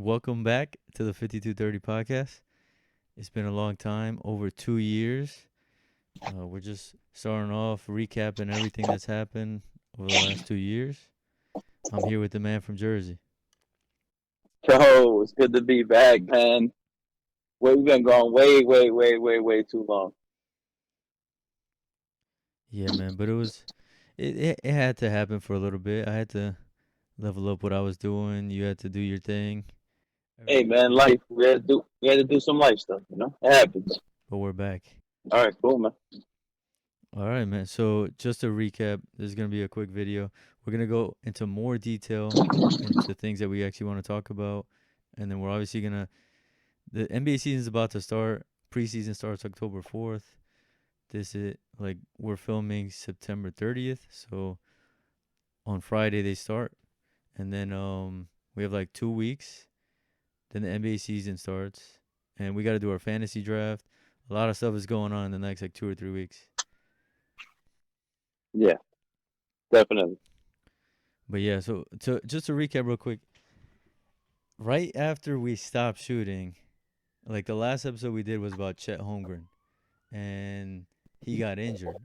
Welcome back to the 5230 podcast. It's been a long time, over 2 years. We're just starting off recapping everything that's happened over the last 2 years. I'm here with the man from Jersey. Yo, it's good to be back, man. We've been going way too long. Yeah, man, but it had to happen for a little bit. I had to level up what I was doing. You had to do your thing. Hey, Everything was man, good, life. We had to do some life stuff, It happens. but we're back. All right, cool, man. All right, man. So just to recap, this is gonna be a quick video. We're gonna go into more detail into things that we actually want to talk about, and then we're obviously gonna. The NBA season is about to start. Preseason starts October 4th. This is like we're filming September 30th, so on Friday they start, and then we have like 2 weeks. Then the NBA season starts, and we got to do our fantasy draft. A lot of stuff is going on in the next like 2 or 3 weeks. Yeah, definitely. But yeah, so just to recap real quick, right after we stopped shooting, like the last episode we did was about Chet Holmgren, and he got injured.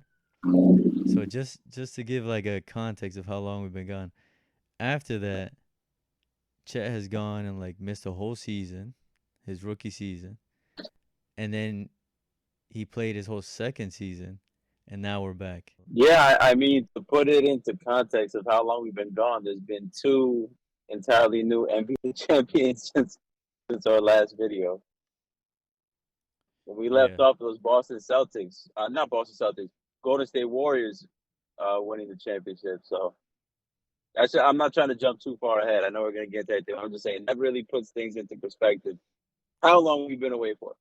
So just to give like a context of how long we've been gone. After that, Chet has gone and like missed a whole season, his rookie season, and then he played his whole second season, and now we're back. Yeah, I mean, to put it into context of how long we've been gone, there's been two entirely new NBA champions since our last video. When we left Yeah, off, it was Boston Celtics, not Boston Celtics, Golden State Warriors, winning the championship. So I'm not trying to jump too far ahead. I know we're gonna get that. I'm just saying that really puts things into perspective. How long we've been away for?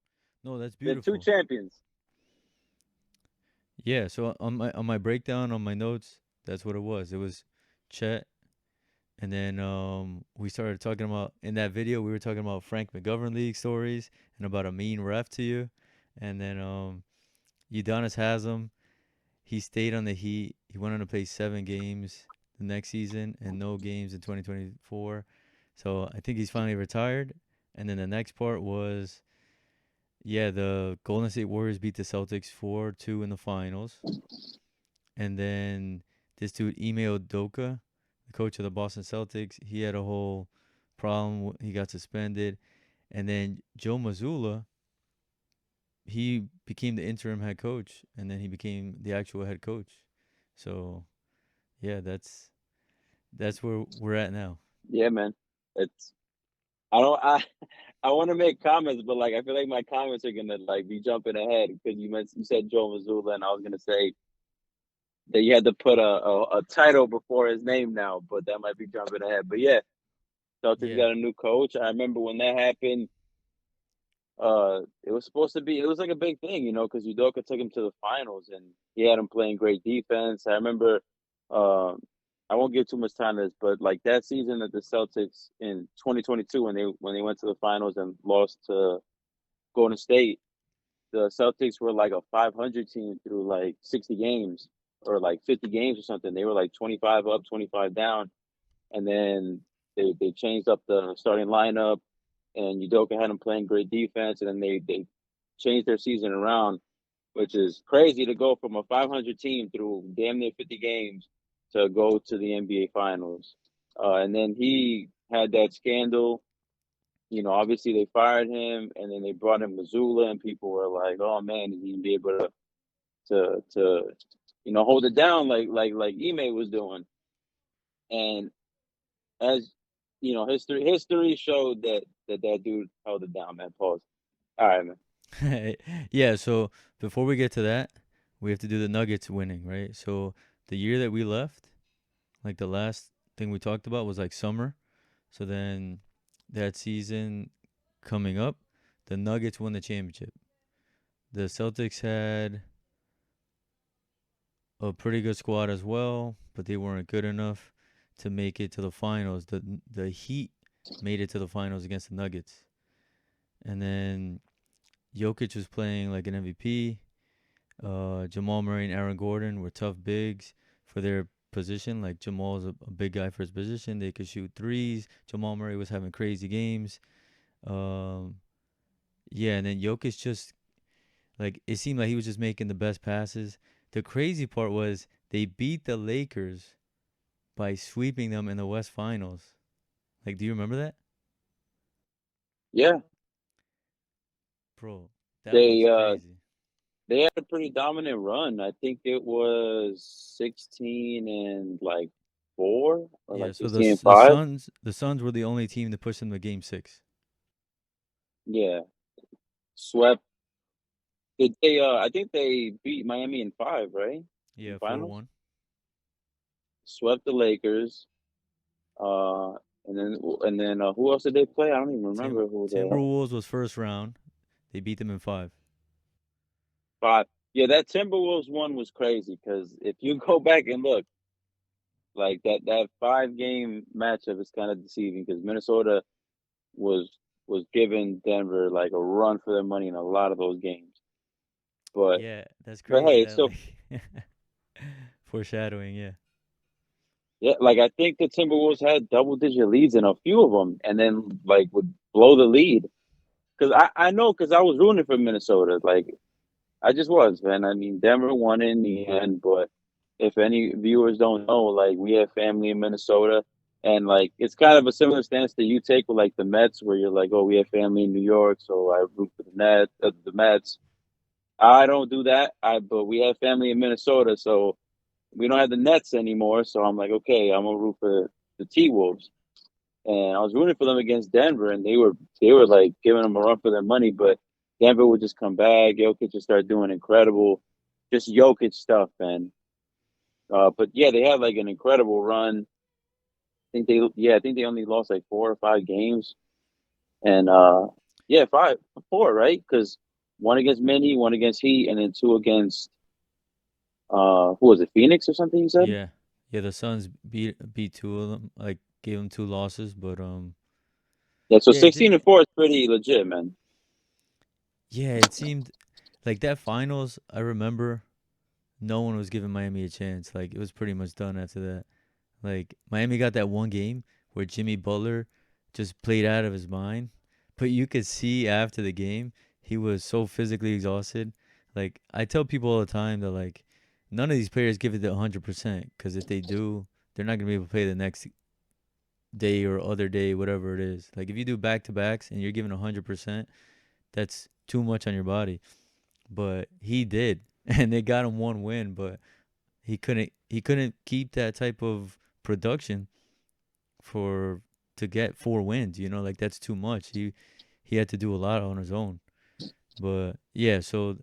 no, that's Been two beautiful. champions. Yeah, so on my breakdown on my notes, that's what it was. It was Chet. And then we started talking about in that video we were talking about Frank McGovern League stories and about a mean ref to you. And then Udonis Haslam, he stayed on the Heat. He went on to play 7 games the next season and no games in 2024. So I think he's finally retired. And then the next part was, yeah, the Golden State Warriors beat the Celtics 4-2 in the finals. And then this dude, Ime Udoka, the coach of the Boston Celtics, he had a whole problem. He got suspended. And then Joe Mazzulla, he became the interim head coach, and then he became the actual head coach. So yeah, that's where we're at now. Yeah, man. It's I don't I want to make comments, but like I feel like my comments are gonna like be jumping ahead because you said Joe Mazzulla, and I was gonna say that you had to put a title before his name now, but that might be jumping ahead. But yeah, Celtics Yeah, got a new coach. I remember when that happened. It was supposed to be. It was like a big thing, because Udoka took him to the finals, and he had him playing great defense. I remember. Um, I won't give too much time to this, but like that season at the Celtics in 2022, when they went to the finals and lost to Golden State, the Celtics were like a 500 team through like 60 games or like 50 games or something. They were like 25 up, 25 down, and then they changed up the starting lineup, and Udoka had them playing great defense, and then they changed their season around, which is crazy to go from a 500 team through damn near 50 games to go to the NBA Finals. And then he had that scandal. Obviously they fired him, and then they brought in Missoula, and people were like, "Oh man, is he gonna be able to hold it down like Ime was doing?" And as history showed that dude held it down, man. Pause. All right, man. yeah. So before we get to that, we have to do the Nuggets winning, right? So the year that we left, like the last thing we talked about was like summer. So then that season coming up, the Nuggets won the championship. The Celtics had a pretty good squad as well, but they weren't good enough to make it to the finals. The Heat made it to the finals against the Nuggets. And then Jokic was playing like an MVP. Jamal Murray and Aaron Gordon were tough bigs for their position. Like Jamal's a big guy for his position. They could shoot threes. Jamal Murray was having crazy games. Um, yeah, and then Jokic just like it seemed like he was just making the best passes. The crazy part was they beat the Lakers by sweeping them in the West Finals. Like, do you remember that, Yeah, bro? That they was uh crazy. they had a pretty dominant run. I think it was 16 and like 4 or Yeah, like so 16 and The 5. Suns were the only team to push them to Game 6. Yeah, swept. Did they? I think they beat Miami in 5, right? In Yeah, four finals, one. swept the Lakers. Uh, and then who else did they play? I don't even Tim remember who the Timberwolves was first round. They beat them in 5. 5. Yeah, that Timberwolves one was crazy because if you go back and look, like that 5 game matchup is kind of deceiving because Minnesota was was giving Denver like a run for their money in a lot of those games. But Yeah, that's but crazy. hey, it's That still like foreshadowing. Yeah, yeah. Like I think the Timberwolves had double-digit leads in a few of them, and then like would blow the lead. Because I know because I was rooting for Minnesota. Like I just was, man. I mean, Denver won in the end, but if any viewers don't know, like we have family in Minnesota, and like it's kind of a similar stance that you take with like the Mets, where you're like, oh, we have family in New York, so I root for the Mets. I don't do that. But we have family in Minnesota, so we don't have the Nets anymore. So I'm like, okay, I'm gonna root for the T Wolves, and I was rooting for them against Denver, and they were like giving them a run for their money, but Denver would just come back. Jokic would start doing incredible, just Jokic stuff, and but yeah, they had like an incredible run. I think they only lost like 4 or 5 games, and yeah, 4, right? Because one against Mini, one against Heat, and then 2 against who was it, Phoenix or something? You said, yeah, yeah. The Suns beat two of them. Like gave them two losses, but yeah. So yeah, it 16 didn't. and 4 is pretty legit, man. Yeah, it seemed like that finals. I remember no one was giving Miami a chance. Like it was pretty much done after that. Like Miami got that one game where Jimmy Butler just played out of his mind, but you could see after the game he was so physically exhausted. Like I tell people all the time that like none of these players give it the 100% because if they do, they're not gonna be able to play the next day or other day, whatever it is. Like if you do back to backs and you're giving 100%, that's too much on your body. But he did, and they got him one win, but he couldn't keep that type of production for to get 4 wins. Like that's too much. He had to do a lot on his own. But yeah, so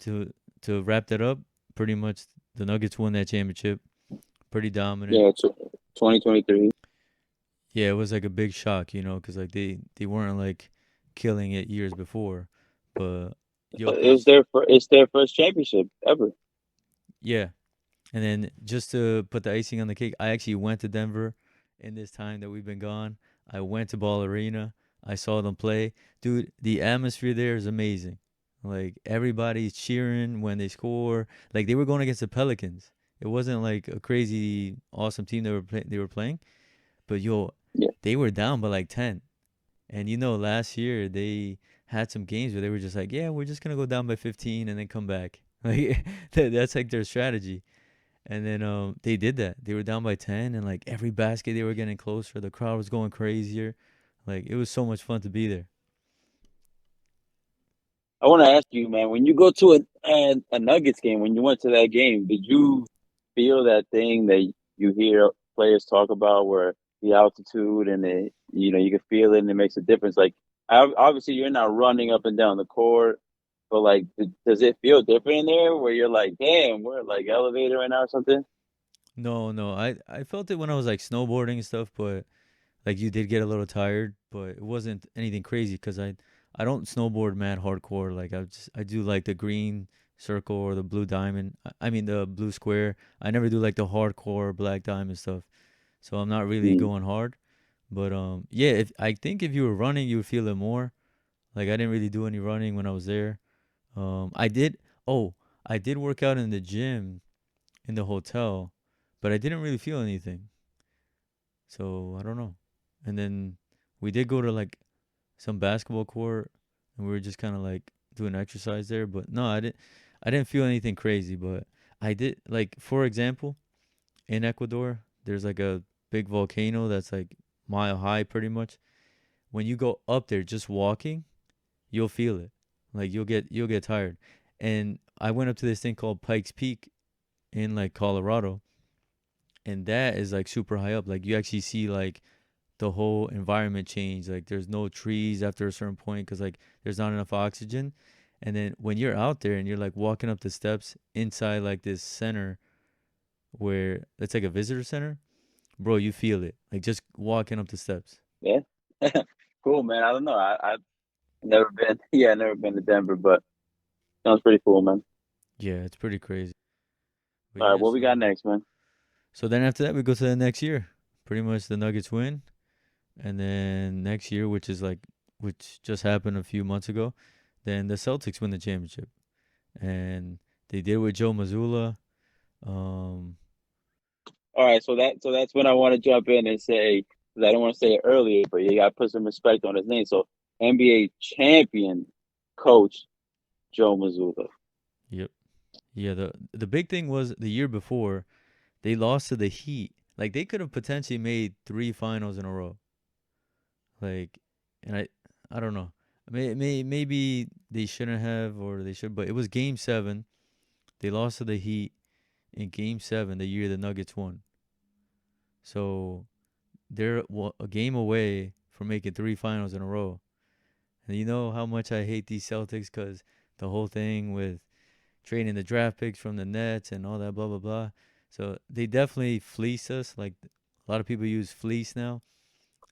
to to wrap that up, pretty much the Nuggets won that championship. Pretty dominant. Yeah, 2023. Yeah, it was like a big shock, because like they weren't like killing it years before, but Jokic, It's their first championship ever. yeah. And then just to put the icing on the cake, I actually went to Denver in this time that we've been gone. I went to Ball Arena. I saw them play. Dude, the atmosphere there is amazing. Like everybody's cheering when they score. Like they were going against the Pelicans. It wasn't like a crazy awesome team they were playing, but yo, Yeah. they were down by like 10. And last year they had some games where they were just like, yeah, we're just gonna go down by 15 and then come back. Like that's like their strategy. And then they did that. They were down by 10 and like every basket they were getting closer. The crowd was going crazier. Like it was so much fun to be there. I want to ask you, man, when you go to a Nuggets game, when you went to that game, did you feel that thing that you hear players talk about where the altitude and you can feel it and it makes a difference? Like, obviously, you're not running up and down the court, but like, does it feel different in there where you're like, damn, we're like elevated right now or something? No, no. I felt it when I was like snowboarding and stuff, but like you did get a little tired, but it wasn't anything crazy cuz I don't snowboard mad hardcore. Like I do like the green circle or the blue diamond. I mean the blue square. I never do like the hardcore black diamond stuff. So I'm not really Mm. going hard. But yeah, if I think if you were running, you would feel it more. Like I didn't really do any running when I was there. I did. Oh, I did work out in the gym in the hotel, but I didn't really feel anything. So I don't know. And then we did go to like some basketball court, and we were just kind of like doing exercise there. But no, I didn't feel anything crazy. But I did like, for example, in Ecuador, there's like a big volcano that's like mile high, pretty much. When you go up there, just walking, you'll feel it. Like you'll get tired. And I went up to this thing called Pikes Peak in like Colorado, and that is like super high up. Like you actually see like the whole environment change. Like there's no trees after a certain point because like there's not enough oxygen. And then when you're out there and you're like walking up the steps inside like this center where it's like a visitor center, bro, you feel it. Like just walking up the steps. Yeah. Cool, man. I don't know. I've never been. Yeah, never been to Denver, but sounds pretty cool, man. Yeah, it's pretty crazy. But All right, yeah, what we got next, man? so then after that we go to the next year. Pretty much the Nuggets win, and then next year, which just happened a few months ago, then the Celtics win the championship, and they did with Joe Mazzulla. Um, All right, so that's when I want to jump in and say, because I don't want to say it earlier, but you got to put some respect on his name. So NBA champion coach Joe Mazzulla. yep, yeah. The big thing was the year before they lost to the Heat. Like they could have potentially made three finals in a row. Like, and I don't know. Maybe they shouldn't have, or they should, but it was Game 7. They lost to the Heat in Game 7 the year the Nuggets won. So they're a game away from making three finals in a row. And you know how much I hate these Celtics because the whole thing with trading the draft picks from the Nets and all that blah blah blah. So they definitely fleeced us. Like a lot of people use fleece now.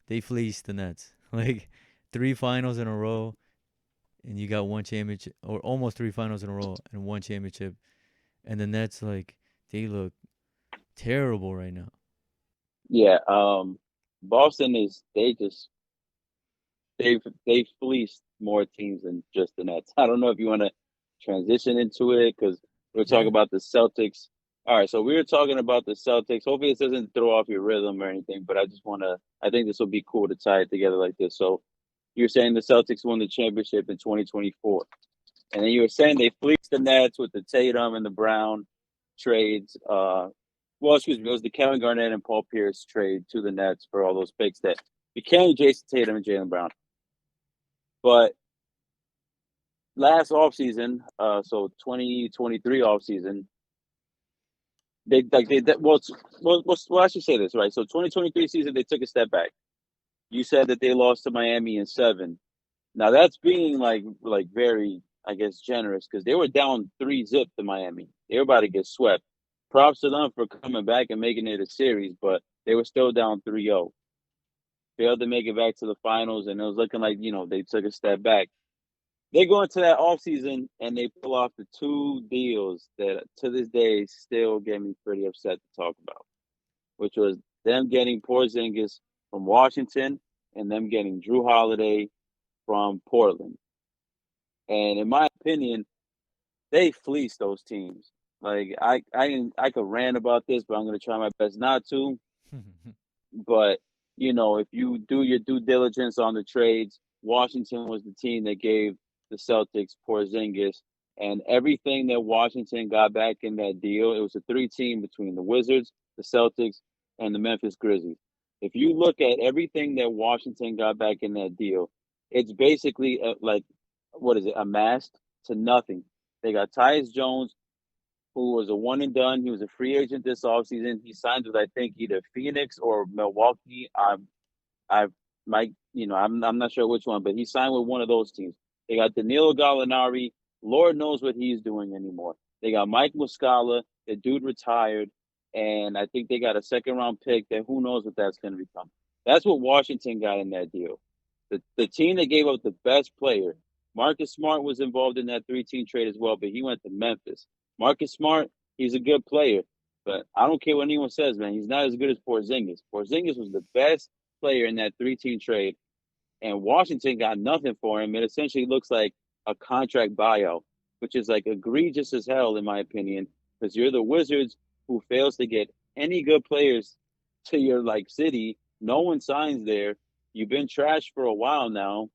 They fleeced the Nets. Like three finals in a row, and you got one championship, or almost three finals in a row and one championship. And the Nets, like, they look terrible right now. Yeah, Boston is they've fleeced more teams than just the Nets. I don't know if you want to transition into it because we're talking Yeah. about the Celtics. All right, so we were talking about the Celtics. Hopefully, this doesn't throw off your rhythm or anything, but I just want to. I think this will be cool to tie it together like this. So you're saying the Celtics won the championship in 2024, and then you were saying they fleeced the Nets with the Tatum and the Brown trades. Well, excuse me, it was the Kevin Garnett and Paul Pierce trade to the Nets for all those picks that became Jason Tatum and Jalen Brown. But last offseason, so 2023 offseason, they like they well, I should say this right. So 2023 season, they took a step back. You said that they lost to Miami in 7. Now that's being like very, I guess, generous because they were down 3-0 to Miami. They were about to get swept. Props to them for coming back and making it a series, but they were still down 3-0. Failed to make it back to the finals, and it was looking like they took a step back. They go into that offseason and they pull off the two deals that to this day still get me pretty upset to talk about, which was them getting Porzingis from Washington and them getting Drew Holiday from Portland. And in my opinion, they fleeced those teams. Like I could rant about this, but I'm gonna try my best not to. But if you do your due diligence on the trades, Washington was the team that gave the Celtics Porzingis, and everything that Washington got back in that deal, it was a three-team between the Wizards, the Celtics, and the Memphis Grizzlies. If you look at everything that Washington got back in that deal, it's basically like what is it, amassed to nothing. They got Tyus Jones, who was a one and done. He was a free agent this offseason. He signed with I think either Phoenix or Milwaukee. I might I'm not sure which one, but he signed with one of those teams. They got Danilo Gallinari. Lord knows what he's doing anymore. They got Mike Muscala. The dude retired, and I think they got a second round pick. That who knows what that's going to become. That's what Washington got in that deal. The team that gave up the best player. Marcus Smart was involved in that three-team trade as well, but he went to Memphis. Marcus Smart, he's a good player, but I don't care what anyone says, man. He's not as good as Porzingis. Porzingis was the best player in that three-team trade, and Washington got nothing for him. It essentially looks like a contract buyout, which is like egregious as hell, in my opinion, because you're the Wizards who fails to get any good players to your like city. No one signs there. You've been trashed for a while now,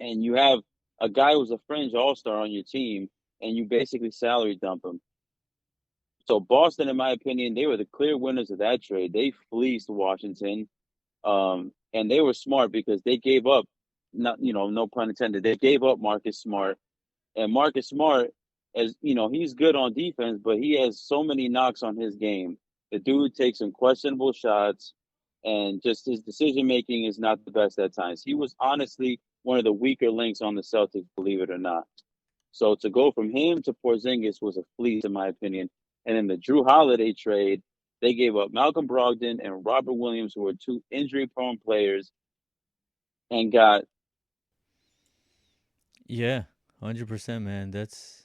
and you have a guy who's a fringe all star on your team, and you basically salary dump him. So Boston, in my opinion, they were the clear winners of that trade. They fleeced Washington, and they were smart because they gave up, not no pun intended, they gave up Marcus Smart. And Marcus Smart, as he's good on defense, but he has so many knocks on his game. The dude takes some questionable shots, and just his decision making is not the best at times. He was honestly one of the weaker links on the Celtics, believe it or not. So to go from him to Porzingis was a fleece, in my opinion. And in the Drew Holiday trade, they gave up Malcolm Brogdon and Robert Williams, who were two injury-prone players, and got Yeah, 100%, man. That's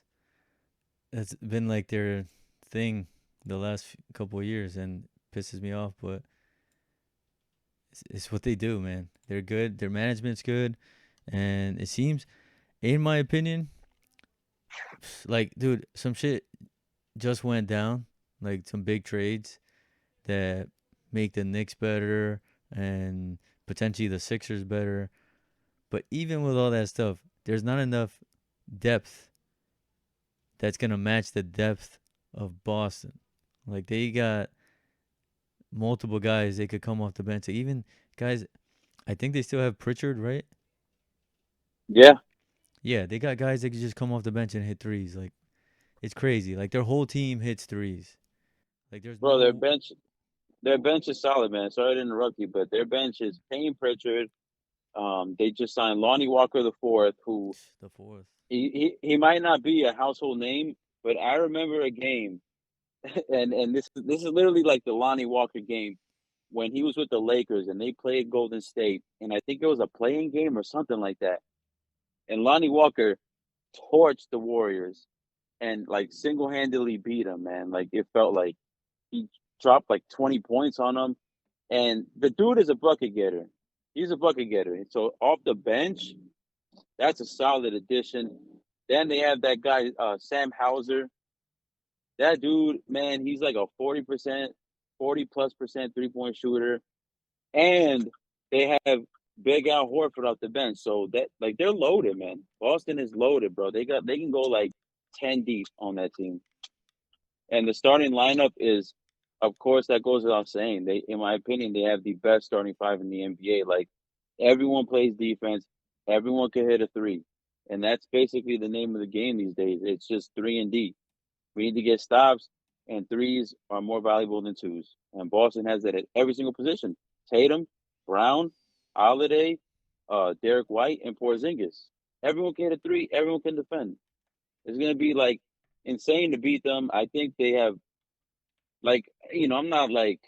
been like their thing the last couple of years, and pisses me off. But it's what they do, man. They're good. Their management's good, and it seems, in my opinion, like, dude, some shit just went down, like some big trades that make the Knicks better and potentially the Sixers better. But even with all that stuff, there's not enough depth that's gonna match the depth of Boston. Like, they got multiple guys they could come off the bench. Even guys, I think they still have Pritchard, right? yeah, Yeah, they got guys that could just come off the bench and hit threes. Like, it's crazy. Like, their whole team hits threes. Like, there's bro, no their bench is solid, man. Sorry to interrupt you, but their bench is Payne Pritchard. They just signed Lonnie Walker the fourth, who the fourth. he might not be a household name, but I remember a game, and this is literally like the Lonnie Walker game when he was with the Lakers and they played Golden State, and I think it was a playing game or something like that. And Lonnie Walker torched the Warriors and like single handedly beat them, man. Like it felt like he dropped like 20 points on them. And the dude is a bucket getter. He's a bucket getter. And so off the bench, that's a solid addition. Then they have that guy, Sam Hauser. That dude, man, he's like a 40%, 40 plus percent 3-point shooter. And they have Big Al Horford off the bench. So that like they're loaded, man. Boston is loaded, bro. They can go like 10 deep on that team. And the starting lineup is, of course, that goes without saying. They, in my opinion, they have the best starting five in the NBA. Like everyone plays defense, everyone can hit a three, and that's basically the name of the game these days. It's just three and D. We need to get stops, and threes are more valuable than twos. And Boston has that at every single position. Tatum, Brown, Holiday, Derek White, and Porzingis. Everyone can hit a three. Everyone can defend. It's gonna be like insane to beat them. I think they have like I'm not like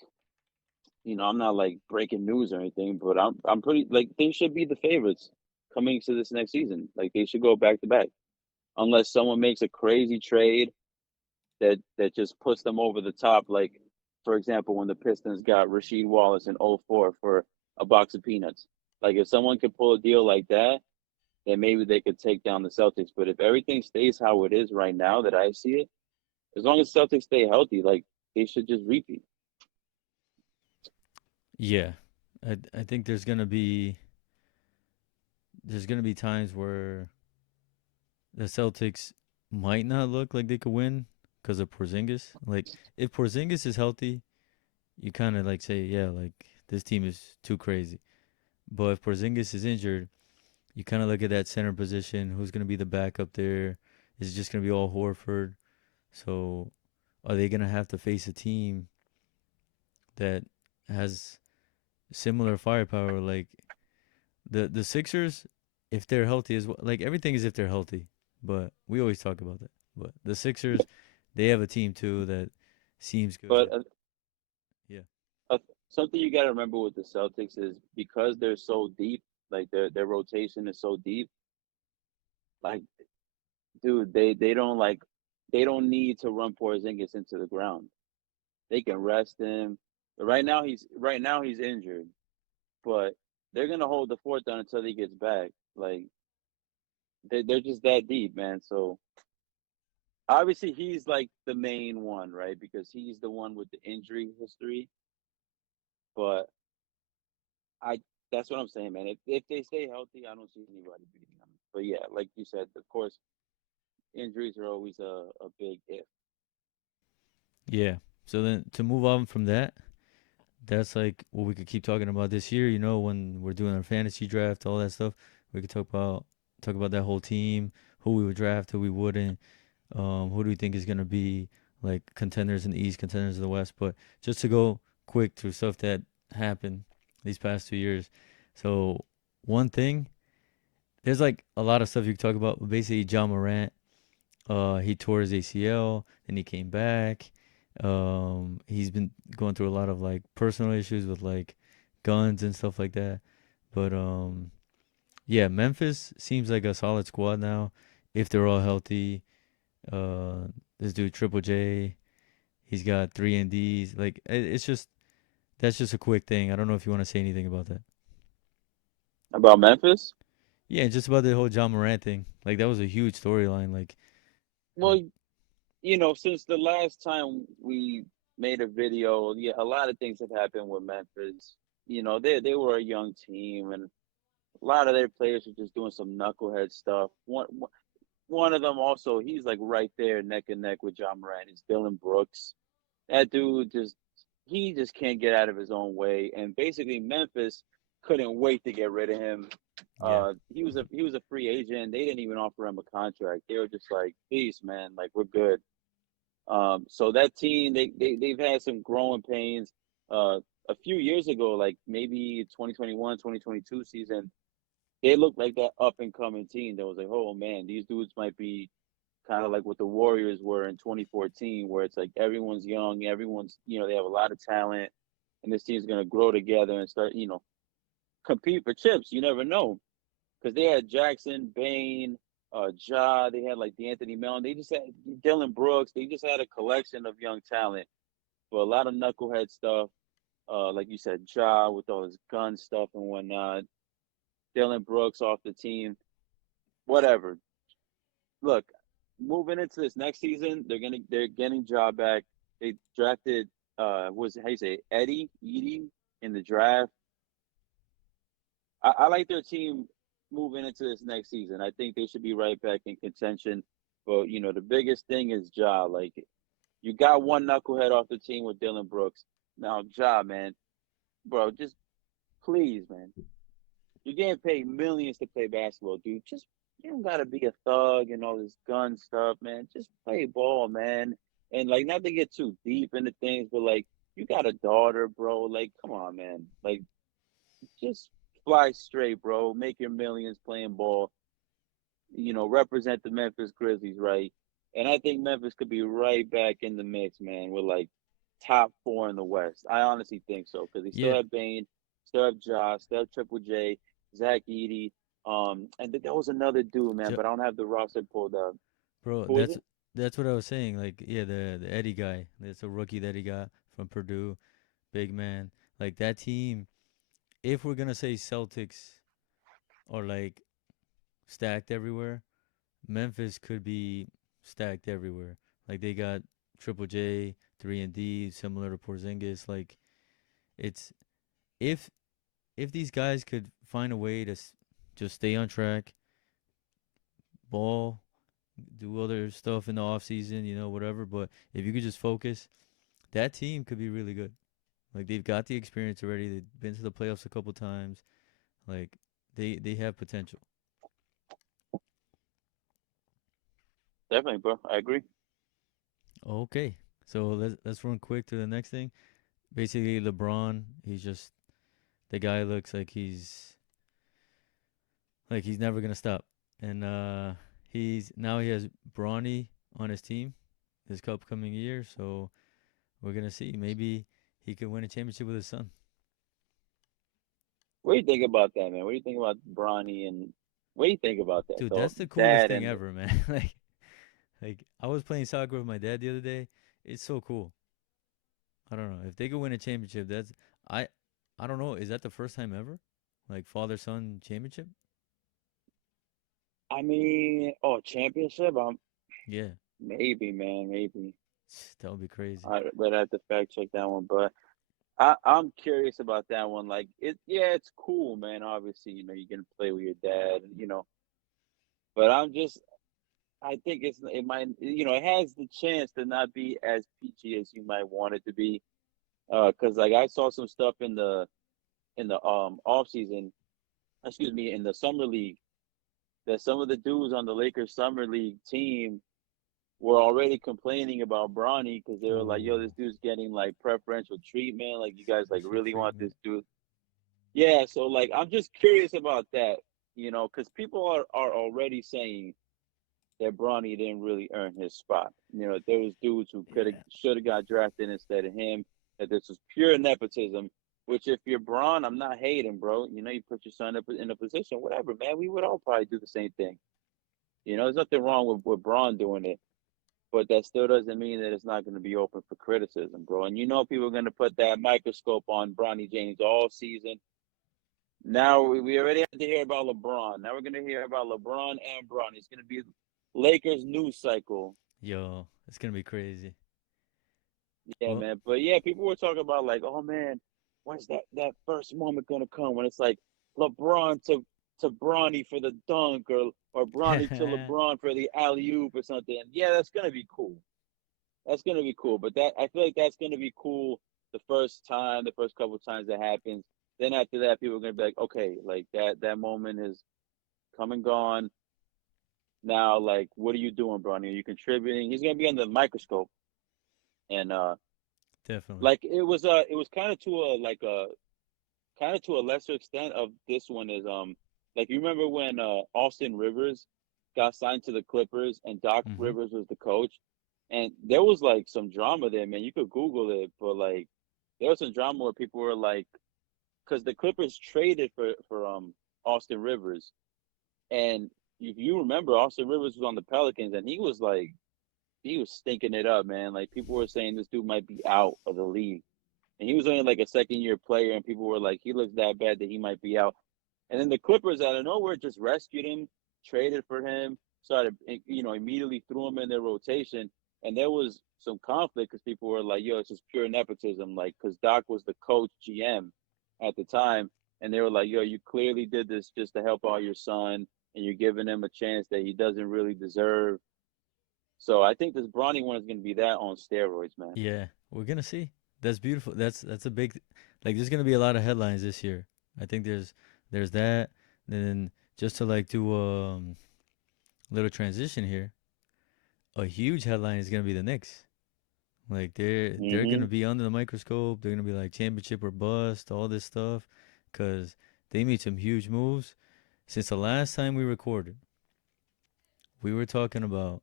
breaking news or anything, but I'm pretty like they should be the favorites coming to this next season. Like they should go back to back, unless someone makes a crazy trade that just puts them over the top. Like for example, when the Pistons got Rasheed Wallace in '04 for a box of peanuts. Like if someone could pull a deal like that, then maybe they could take down the Celtics. But if everything stays how it is right now that I see it, as long as Celtics stay healthy, like they should just repeat. Yeah, I think there's gonna be times where the Celtics might not look like they could win because of Porzingis. Like, if Porzingis is healthy, you kind of like say, yeah, like, this team is too crazy. But if Porzingis is injured, you kind of look at that center position. Who's gonna be the backup there? Is it just gonna be all Horford? So, are they gonna have to face a team that has similar firepower? Like, the Sixers, if they're healthy as well. Like, everything is if they're healthy, but we always talk about that. But the Sixers, they have a team too that seems But good. Yeah. uh, something you got to remember with the Celtics is because they're so deep, like their rotation is so deep. Like, dude, they don't need to run Porzingis into the ground. They can rest him. Right now he's injured, but they're gonna hold the fort down until he gets back. Like they're just that deep, man. So Obviously, he's like the main one, right? Because he's the one with the injury history. But I that's what I'm saying, man. If they stay healthy, I don't see anybody beating them. But yeah, like you said, of course, injuries are always a big if. Yeah. So then to move on from that, that's like what we could keep talking about this year. You know, when we're doing our fantasy draft, all that stuff. We could talk about that whole team, who we would draft, who we wouldn't. Who do we think is gonna be like contenders in the East, contenders in the West? But just to go quick through stuff that happened these past 2 years. So one thing, there's like a lot of stuff you could talk about. But basically, John Morant, he tore his ACL, and he came back. He's been going through a lot of like personal issues with like guns and stuff like that. But yeah, Memphis seems like a solid squad now if they're all healthy. Uh, this dude Triple J, he's got three and D's. Like it's just that's just a quick thing. I don't know if you want to say anything about that. About Memphis? Yeah, just about the whole John Morant thing. Like that was a huge storyline. Well, since the last time we made a video, yeah, a lot of things have happened with Memphis. They were a young team, and a lot of their players were just doing some knucklehead stuff. One of them also, he's like right there neck and neck with John Morant. Is Dylan Brooks. That dude he just can't get out of his own way. And basically Memphis couldn't wait to get rid of him. yeah, He was a free agent. They didn't even offer him a contract. They were just like, peace, man, like we're good. So that team, they've had some growing pains. A few years ago, like maybe 2021, 2022 season, they looked like that up and coming team that was like, oh man, these dudes might be kind of like what the Warriors were in 2014, where it's like everyone's young, they have a lot of talent, and this team's going to grow together and start, compete for chips. You never know because they had Jackson, Bain, Ja, they had like the Anthony Mellon, they just had Dylan Brooks, they just had a collection of young talent, but a lot of knucklehead stuff. Like you said, Ja with all his gun stuff and whatnot. Dylan Brooks off the team. Whatever. Look, moving into this next season, they're getting Ja back. They drafted was how you say Edie in the draft. I like their team moving into this next season. I think they should be right back in contention. But the biggest thing is Ja. Like you got one knucklehead off the team with Dylan Brooks. Now Ja, man, bro, just please, man. You're getting paid millions to play basketball, dude. Just you don't gotta be a thug and all this gun stuff, man. Just play ball, man. And like not to get too deep into things, but like you got a daughter, bro. Like, come on, man. Like just fly straight, bro. Make your millions playing ball. Represent the Memphis Grizzlies, right? And I think Memphis could be right back in the mix, man, with like top four in the West. I honestly think so because they still yeah, have Bane, still have Josh, still have Triple J, Zach Eady. And there was another dude, man, Ju- but I don't have the roster pulled up. bro. Who is it? That's what I was saying. Like yeah, the Eddie guy. That's a rookie that he got from Purdue. Big man. Like that team. If we're gonna say Celtics are like stacked everywhere, Memphis could be stacked everywhere. Like they got Triple J, three and D, similar to Porzingis. Like it's if if these guys could find a way to just stay on track, ball, do other stuff in the off season, whatever. But if you could just focus, that team could be really good. Like they've got the experience already. They've been to the playoffs a couple times. Like they have potential. Definitely, bro. I agree. Okay, so let's run quick to the next thing. Basically, LeBron, he's just the guy looks like he's never gonna stop, and he has Bronny on his team this upcoming year. So we're gonna see. Maybe he could win a championship with his son. What do you think about that, man? What do you think about Bronny and what do you think about that? Dude, The that's the coolest dad thing and ever, man. Like I was playing soccer with my dad the other day. It's so cool. I don't know if they could win a championship. I I don't know. Is that the first time ever? Like father son championship? I mean, oh, championship. Yeah. Maybe, man, maybe. That would be crazy. I but I have to fact check that one. But I'm curious about that one. Like yeah, it's cool, man. Obviously, you're gonna play with your dad, but I think it might, it has the chance to not be as peachy as you might want it to be. Cause like I saw some stuff in the off season, excuse me, in the summer league, that some of the dudes on the Lakers summer league team were already complaining about Bronny because they were like, "Yo, Ooh, this dude's getting like preferential treatment. Like, you guys like special really want this treatment. dude." Yeah, so like I'm just curious about that, because people are already saying that Bronny didn't really earn his spot. There was dudes who could have Yeah. should have got drafted instead of him. That this was pure nepotism. Which, if you're Braun, I'm not hating, bro. You put your son up in a position, whatever, man. We would all probably do the same thing. There's nothing wrong with Braun doing it, but that still doesn't mean that it's not going to be open for criticism, bro. And people are going to put that microscope on Bronny James all season. Now we already had to hear about LeBron. Now we're going to hear about LeBron and Bronny. It's going to be Lakers news cycle. Yo, it's gonna be crazy. Yeah, Well, man. But yeah, people were talking about like, oh man, when's that first moment gonna come when it's like LeBron to Bronny for the dunk, or Bronny to LeBron for the alley oop or something. And yeah, that's gonna be cool. That's gonna be cool. But I feel like that's gonna be cool the first couple of times that happens. Then after that, people are gonna be like, okay, like that moment is come and gone. Now, like, what are you doing, Bronny? Are you contributing? He's gonna be under the microscope, and definitely. like it was kind of to a lesser extent of this one is like you remember when Austin Rivers got signed to the Clippers and Doc Mm-hmm. Rivers was the coach, and there was like some drama there, man. You could Google it, but like there was some drama where people were like, because the Clippers traded for Austin Rivers, and if you remember, Austin Rivers was on the Pelicans, and he was stinking it up, man. Like people were saying this dude might be out of the league, and he was only like a second year player, and people were like, he looks that bad that he might be out. And then the Clippers out of nowhere just rescued him, traded for him, started immediately threw him in their rotation, and there was some conflict because people were like, "Yo, it's just pure nepotism," like because Doc was the coach GM at the time, and they were like, "Yo, you clearly did this just to help out your son, and you're giving him a chance that he doesn't really deserve." So I think this Bronny one is going to be that on steroids, man. Yeah, we're gonna see. That's beautiful. That's a big, like. There's gonna be a lot of headlines this year. I think there's that. Then just to like do little transition here, a huge headline is gonna be the Knicks. Like they're gonna Hmm. be under the microscope. They're gonna be like championship or bust, all this stuff, cause they made some huge moves. Since the last time we recorded, we were talking about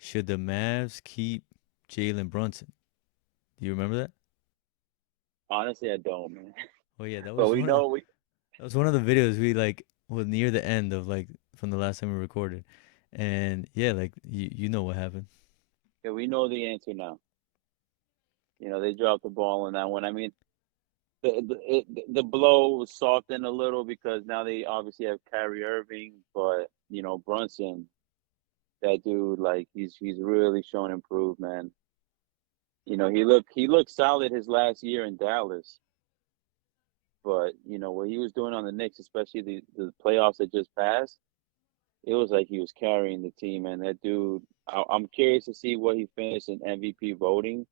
should the Mavs keep Jalen Brunson. Do you remember that? Honestly, I don't, man. Oh yeah, that But was we one of know we that was one of the videos we like was near the end of like from the last time we recorded, and yeah, like you know what happened. yeah, we know the answer now. They dropped the ball on that one. I mean, the blow was softened a little because now they obviously have Kyrie Irving, but Brunson, that dude, like he's really shown improvement. He looked solid his last year in Dallas, but what he was doing on the Knicks, especially the playoffs that just passed, it was like he was carrying the team. And that dude, I'm curious to see what he finished in MVP voting,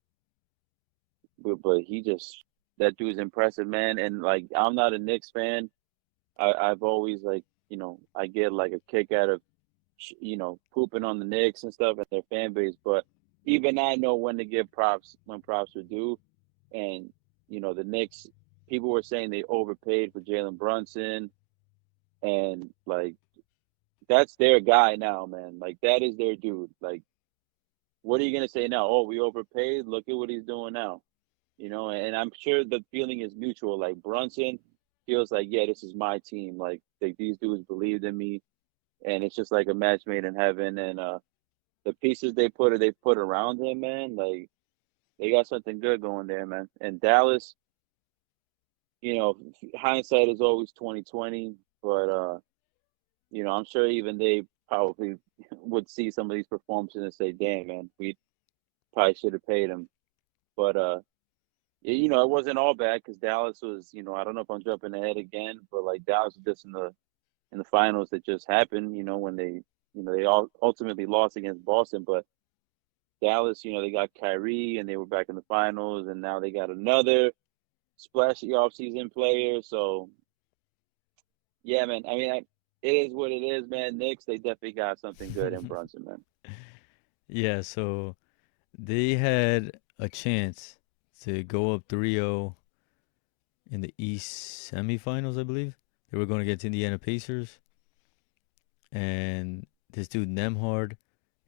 but he just that dude's impressive, man. And like I'm not a Knicks fan. I've always like I get like a kick out of pooping on the Knicks and stuff and their fan base, but even I know when to give props when props are due. And the Knicks, people were saying they overpaid for Jalen Brunson, and like that's their guy now, man. Like that is their dude. Like what are you gonna say now? Oh, we overpaid. Look at what he's doing now. And I'm sure the feeling is mutual. Like Brunson feels like, yeah, this is my team. Like these dudes believed in me, and it's just like a match made in heaven. And the pieces they put around him, man, like they got something good going there, man. And Dallas, hindsight is always 2020, but I'm sure even they probably would see some of these performances and say, "Damn, man, we probably should have paid him." But it wasn't all bad because Dallas was, I don't know if I'm jumping ahead again, but like Dallas was just in the finals that just happened. When they all ultimately lost against Boston, but Dallas, they got Kyrie and they were back in the finals, and now they got another splashy offseason player. So yeah, man. I mean, it is what it is, man. Knicks, they definitely got something good in Brunson, man. Yeah, so they had a chance to go up 3-0 in the East semifinals, I believe. They were going against Indiana Pacers, and this dude Nemhard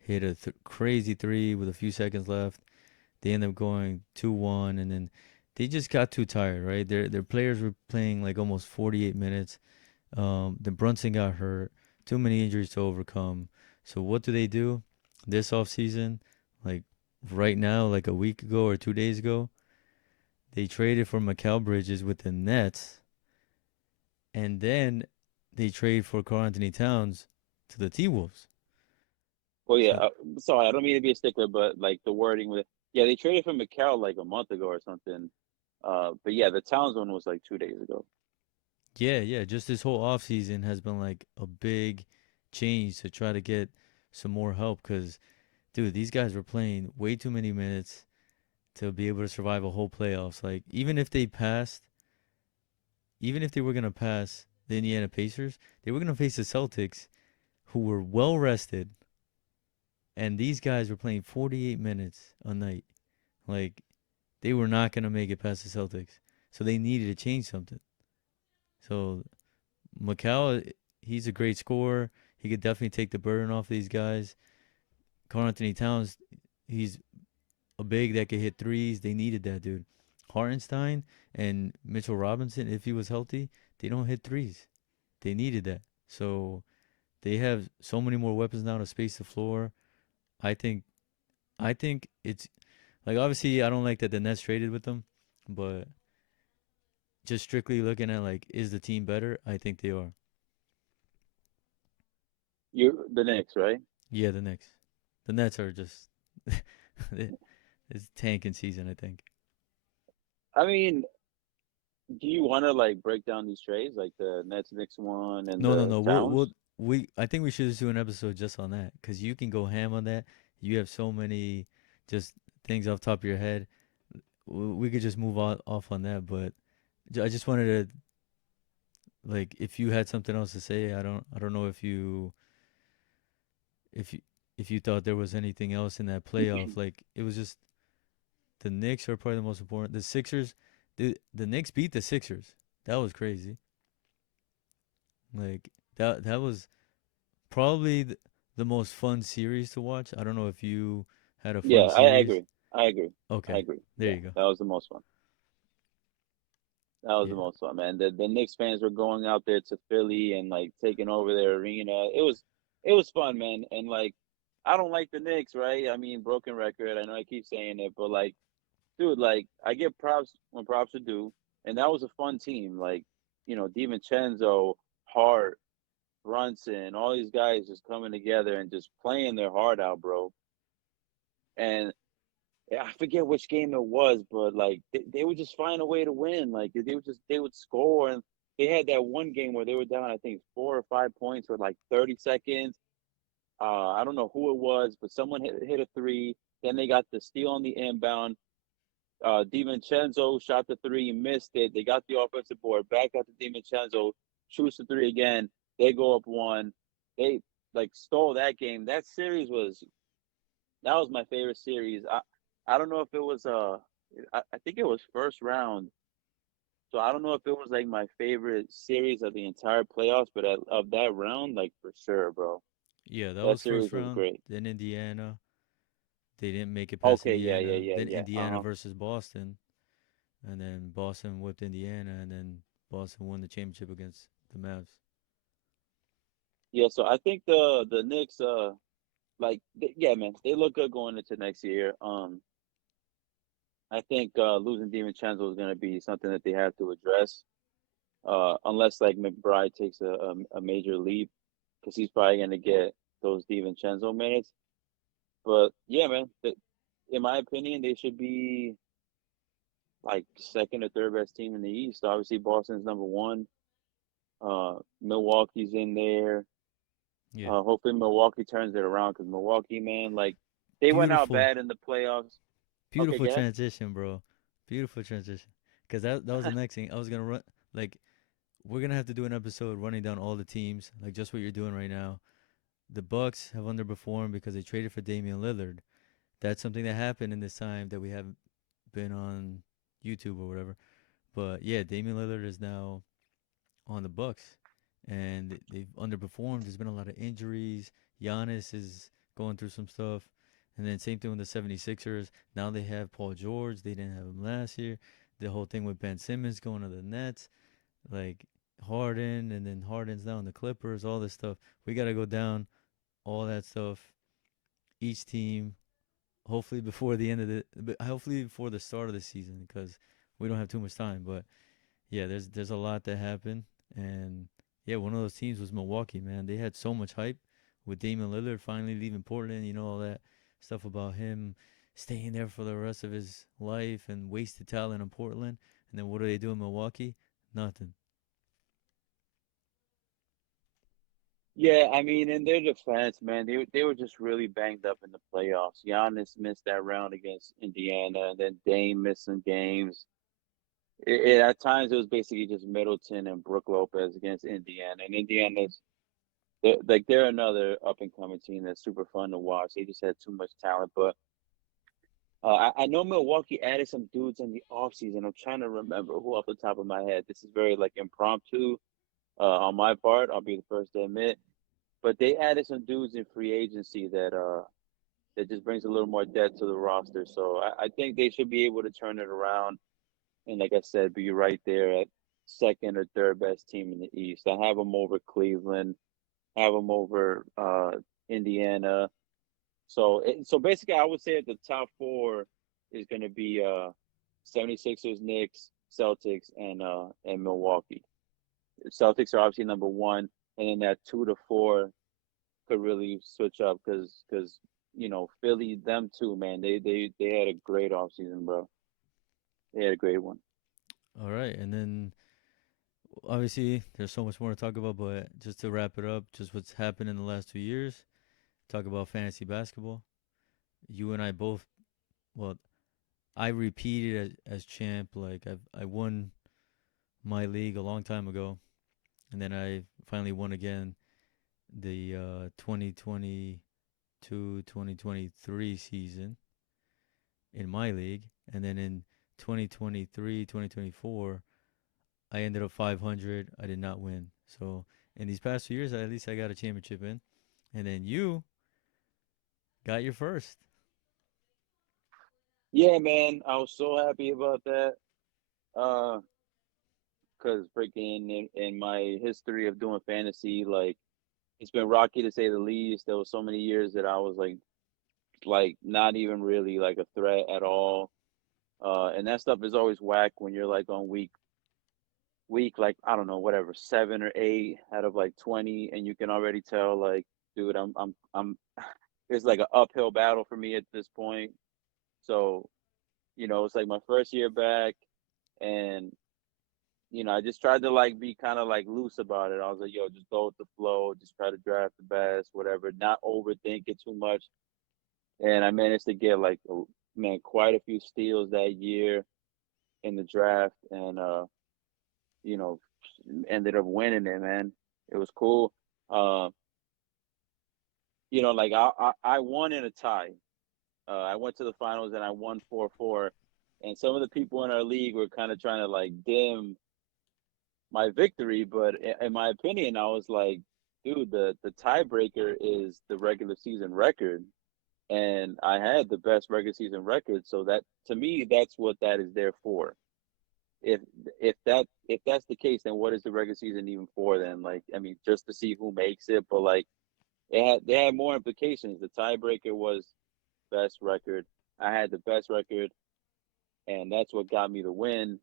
hit a crazy three with a few seconds left. They ended up going 2-1, and then they just got too tired, right? Their players were playing like almost 48 minutes. Then Brunson got hurt. Too many injuries to overcome. So what do? This offseason, like right now, like a week ago or 2 days ago, they traded for Mikal Bridges with the Nets, and then they trade for Karl Anthony Towns to the T Wolves. Well, yeah. So Sorry, I don't mean to be a stickler, but like the wording with yeah, they traded for Mikal like a month ago or something. But yeah, the Towns one was like 2 days ago. yeah, yeah, just this whole offseason has been like a big change to try to get some more help because, dude, these guys were playing way too many minutes to be able to survive a whole playoffs. Like even if they were gonna pass the Indiana Pacers, they were gonna face the Celtics, who were well rested, and these guys were playing 48 minutes a night. Like they were not gonna make it past the Celtics, so they needed to change something. So Macau, he's a great scorer. He could definitely take the burden off these guys. Karl Anthony Towns, he's a big that could hit threes. They needed that, dude. Hartenstein and Mitchell Robinson, if he was healthy, they don't hit threes. They needed that. So they have so many more weapons now to space the floor. I think I think it's like obviously I don't like that the Nets traded with them, but just strictly looking at like is the team better? I think they are. You the Knicks, right? Yeah, the Knicks. The Nets are just it's tanking season, I think. I mean, do you want to like break down these trades, like the Nets Knicks one and No, no, the no. Towns? We I think we should just do an episode just on that because you can go ham on that. You have so many just things off the top of your head. We could just move on off on that, but I just wanted to like if you had something else to say. I don't know if you if you thought there was anything else in that playoff. Like it was just the Knicks are probably the most important. The Sixers, the Knicks beat the Sixers. That was crazy. Like that was probably the most fun series to watch. I don't know if you had a Yeah, fun I series. agree. I agree. I Okay, agree. there Yeah, you go. that was the most fun. That was the Yeah, most fun, man. The Knicks fans were going out there to Philly and like taking over their arena. It was fun, man. And like I don't like the Knicks, right? I mean, broken record. I know I keep saying it, but like, dude, like I give props when props are due, and that was a fun team. Like, DiVincenzo, Hart, Brunson, all these guys just coming together and just playing their heart out, bro. And yeah, I forget which game it was, but like they would just find a way to win. Like they would score, and they had that one game where they were down, I think 4 or 5 points with like 30 seconds. I don't know who it was, but someone hit a three. Then they got the steal on the inbound. DiVincenzo shot the three, missed it. They got the offensive board back out to DiVincenzo, shoots the three again. They go up one. They like stole that game. That was my favorite series. I don't know if it was I think it was first round. So I don't know if it was like my favorite series of the entire playoffs, but of that round, like for sure, bro. yeah. That That was first series was round. great. Then Indiana, they didn't make it past Okay, yeah, yeah, Indiana. yeah, Then yeah. Indiana Uh-huh. versus Boston, and then Boston whipped Indiana, and then Boston won the championship against the Mavs. Yeah, so I think the Knicks yeah, man, they look good going into next year. I think losing DiVincenzo is going to be something that they have to address. Unless like McBride takes a major leap because he's probably going to get. those DiVincenzo minutes. But yeah, man, in my opinion, they should be like second or third best team in the East. Obviously, Boston's number one. Milwaukee's in there. Yeah. Hopefully Milwaukee turns it around because Milwaukee, man, like they went out Beautiful, bad in the playoffs. Okay, beautiful go transition, bro. Beautiful transition. Cause that was the ahead. next thing I was gonna run. Like we're gonna have to do an episode running down all the teams, like just what you're doing right now. The Bucks have underperformed because they traded for Damian Lillard. That's something that happened in this time that we haven't been on YouTube or whatever. But yeah, Damian Lillard is now on the Bucks, and they've underperformed. There's been a lot of injuries. Giannis is going through some stuff. And then same thing with the 76ers. Now they have Paul George. They didn't have him last year. The whole thing with Ben Simmons going to the Nets, like Harden, and then Harden's now in the Clippers, all this stuff. We got to go down all that stuff. Each team, hopefully before the end of hopefully before the start of the season, because we don't have too much time. But yeah, there's a lot that happened, and yeah, one of those teams was Milwaukee. Man, they had so much hype with Damian Lillard finally leaving Portland. You know all that stuff about him staying there for the rest of his life and wasted talent in Portland. And then what do they do in Milwaukee? Nothing. Yeah, I mean, in their defense, man, they were just really banged up in the playoffs. Giannis missed that round against Indiana, and then Dame missed some games. At times, it was basically just Middleton and Brook Lopez against Indiana, and Indiana's they're another up and coming team that's super fun to watch. They just had too much talent, but I know Milwaukee added some dudes in the offseason. I'm trying to remember who off the top of my head. This is very like impromptu on my part. I'll be the first to admit, but they added some dudes in free agency that just brings a little more depth to the roster. So I think they should be able to turn it around and, like I said, be right there at second or third best team in the East. I have them over Cleveland, have them over Indiana. So basically, I would say the top four is going to be 76ers, Knicks, Celtics, and Milwaukee. Celtics are obviously number one, and then that 2 to 4 could really switch up because Philly them too, man. They had a great offseason, bro. They had a great one. All right, and then obviously there's so much more to talk about, but just to wrap it up, just what's happened in the last 2 years. Talk about fantasy basketball. You and I both. Well, I repeated as champ. Like I won my league a long time ago, and then I finally won again the 2022-2023 season in my league, and then in 2023-2024 I ended up 500. I did not win. So in these past 2 years, at least I got a championship in, and then you got your first. Yeah, man. I was so happy about that. Uh, because freaking in my history of doing fantasy, like it's been rocky to say the least. There was so many years that I was like not even really like a threat at all. And that stuff is always whack when you're like on week like I don't know whatever 7 or 8 out of like 20, and you can already tell like, dude, I'm it's like an uphill battle for me at this point. So it's like my first year back, and I just tried to like be kind of like loose about it. I was like, yo, just go with the flow, just try to draft the best, whatever, not overthink it too much. And I managed to get like man, quite a few steals that year in the draft, and you know, ended up winning it, man. It was cool. Uh, like I won in a tie. I went to the finals and I won 4-4. And some of the people in our league were kind of trying to like dim my victory, but in my opinion, I was like, dude, the tiebreaker is the regular season record, and I had the best regular season record, so that to me, that's what that is there for. If if that's the case, then what is the regular season even for? Then, like, I mean, just to see who makes it, but like, they had more implications. The tiebreaker was best record. I had the best record, and that's what got me the win.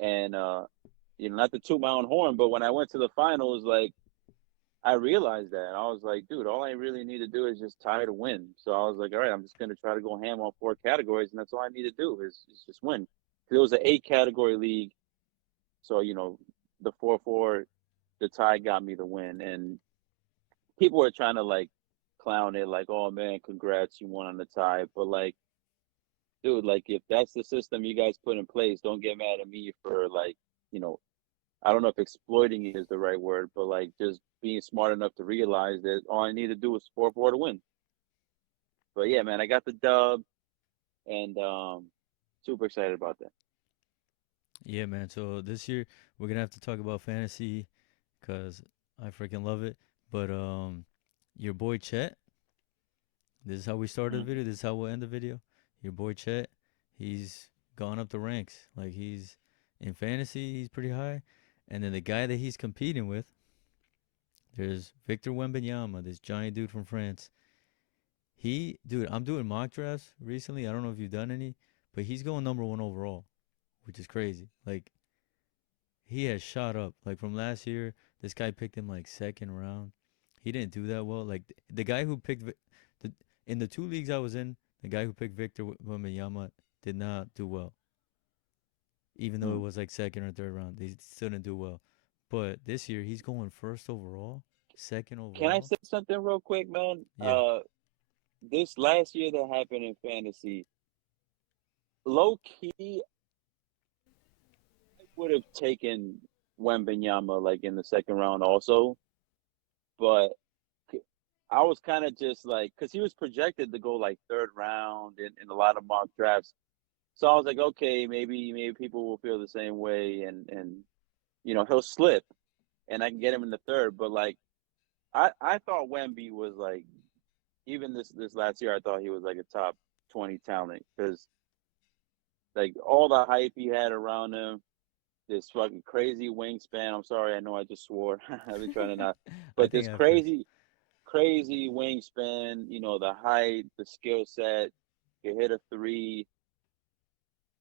And not to toot my own horn, but when I went to the finals, like I realized that. And I was like, dude, all I really need to do is just tie to win. So I was like, all right, I'm just gonna try to go ham on four categories, and that's all I need to do is just win. 'Cause it was an eight category league, so the 4-4, the tie got me the win, and people were trying to like clown it, like, oh man, congrats, you won on the tie. But like, dude, like if that's the system you guys put in place, don't get mad at me for like, you know, I don't know if exploiting it is the right word, but like just being smart enough to realize that all I need to do was 4-4 to win. But yeah, man, I got the dub, and super excited about that. Yeah, man. So this year we're gonna have to talk about fantasy because I freaking love it. But your boy Chet. This is how we started the Hmm. video. This is how we'll end the video. Your boy Chet, he's gone up the ranks. Like he's in fantasy, he's pretty high. And then the guy that he's competing with, there's Victor Wembanyama, this giant dude from France. Dude, I'm doing mock drafts recently. I don't know if you've done any, but he's going number one overall, which is crazy. Like he has shot up. Like from last year, this guy picked him like second round. He didn't do that well. Like the guy who picked the in the two leagues I was in, the guy who picked Victor Wembanyama did not do well. Even though it Hmm. was like second or third round, they still didn't do well. But this year he's going first overall, second Can I overall. say something real quick, man? Yeah, This last year that happened in fantasy, low key, I would have taken Wembanyama like in the second round also, but I was kind of just like, because he was projected to go like third round in a lot of mock drafts. So I was like, okay, maybe people will feel the same way, and he'll slip, and I can get him in the third. But like, I thought Wemby was like, even this last year, I thought he was like a top 20 talent because like all the hype he had around him, this fucking crazy wingspan. I'm sorry, I know I just swore. I've been trying to not, I but think this I cursed. crazy wingspan. The height, the skill set, could hit a three.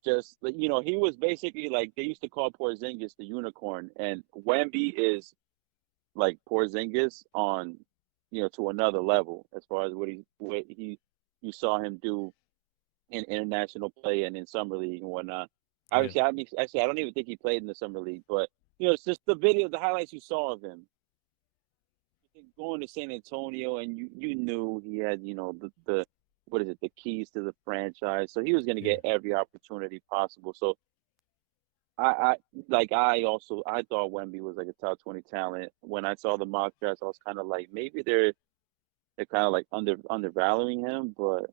Just he was basically like they used to call Porzingis the unicorn, and Wemby is like Porzingis on to another level as far as what he you saw him do in international play and in summer league and whatnot. Yeah, Obviously, I mean, actually, I don't even think he played in the summer league, but it's just the highlights you saw of him. I think going to San Antonio, and you knew he had the what is it, the keys to the franchise, so he was going to yeah. get every opportunity possible. So I like I thought Wemby was like a top 20 talent. When I saw the mock drafts, I was kind of like maybe they're kind of like undervaluing him, but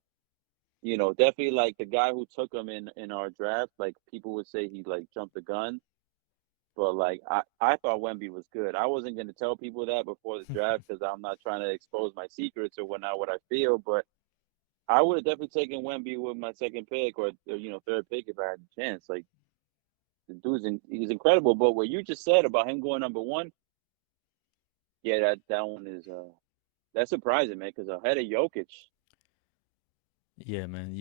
definitely like the guy who took him in our draft, like people would say he like jumped the gun, but like I thought Wemby was good. I wasn't going to tell people that before the draft because I'm not trying to expose my secrets or whatnot, what I feel, but I would have definitely taken Wemby with my second pick or third pick if I had the chance. Like he's incredible. But what you just said about him going number one, yeah, that one is that's surprising, man. Because ahead of Jokic, Yeah, man.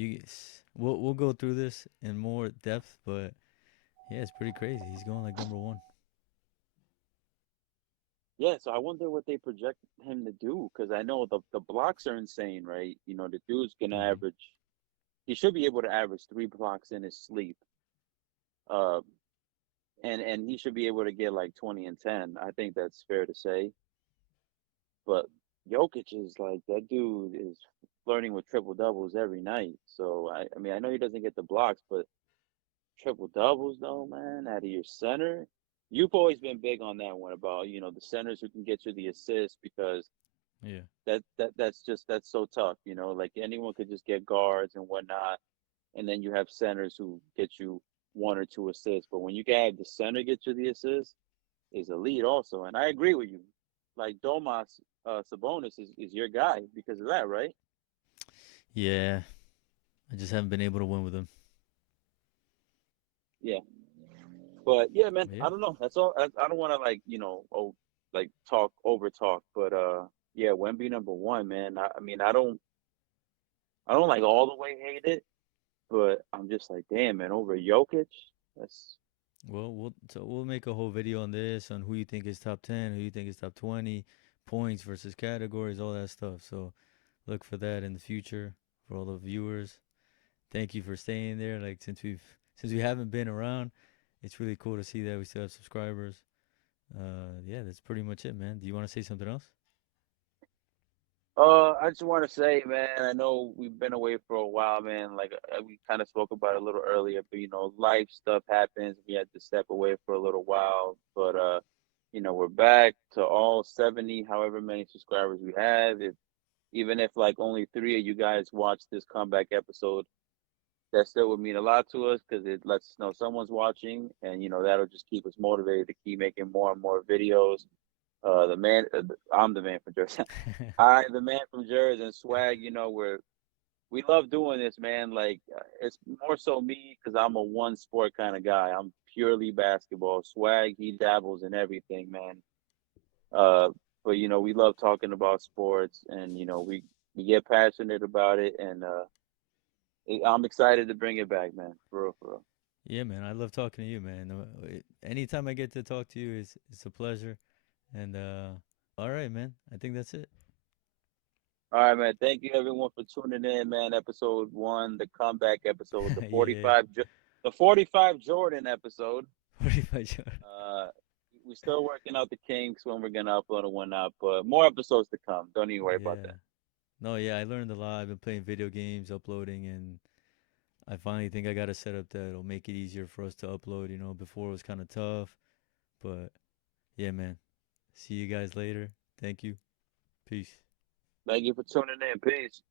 We'll go through this in more depth, but yeah, it's pretty crazy. He's going like number one. yeah. So I wonder what they project him to do. Because I know the blocks are insane, right? The dude's gonna Hmm. average. He should be able to average 3 blocks in his sleep. Uh, and he should be able to get like 20 and 10. I think that's fair to say. But Jokic is like that dude is flirting with triple doubles every night. So I mean I know he doesn't get the blocks, but triple doubles though, man, out of your center. You've always been big on that one about the centers who can get you the assist because Yeah. that's so tough. Like anyone could just get guards and whatnot, and then you have centers who get you one or two assists. But when you can have the center get you the assist, is elite also. And I agree with you. Like Domas Sabonis is your guy because of that, right? Yeah. I just haven't been able to win with him. Yeah. But yeah, man, But yeah. I don't know. That's all. I don't want to like like talk over talk, but yeah, Wemby number one, man. I mean, I don't like all the way hate it, but I'm just like, damn, man, over Jokic, that's Well, we'll make a whole video on this on who you think is top 10, who you think is top 20, points versus categories, all that stuff. So look for that in the future for all the viewers. Thank you for staying there. Like since we haven't been around, it's really cool to see that we still have subscribers. Yeah, that's pretty much it, man. Do you want to say something else? I just want to say, man, I know we've been away for a while, man. Like we kind of spoke about it a little earlier, but life stuff happens. We had to step away for a little while, but we're back to all 70, however many subscribers we have. If even if like only three of you guys watch this comeback episode, that still would mean a lot to us because it lets us know someone's watching, and that'll just keep us motivated to keep making more and more videos. I'm the man from Jersey. The man from Jerz and Swag. We love doing this, man. Like it's more so me because I'm a one sport kind of guy. I'm purely basketball. Swag, he dabbles in everything, man. Uh, but we love talking about sports, and we get passionate about it, and I'm excited to bring it back, man. For real, for real. Yeah, man. I love talking to you, man. Anytime I get to talk to you, it's a pleasure. And all right, man. I think that's it. All right, man. Thank you everyone for tuning in, man. Episode 1, the comeback episode, Yeah, yeah. The 45 Jordan episode. 45 short. Uh, we're still working out the kinks when we're gonna upload and whatnot, but more episodes to come. Don't even worry about Yeah. that. No, yeah. I learned a lot. I've been playing video games, uploading, and I finally think I got a setup that'll make it easier for us to upload. Before it was kind of tough, but yeah, man. See you guys later. Thank you. Peace. Thank you for tuning in. Peace.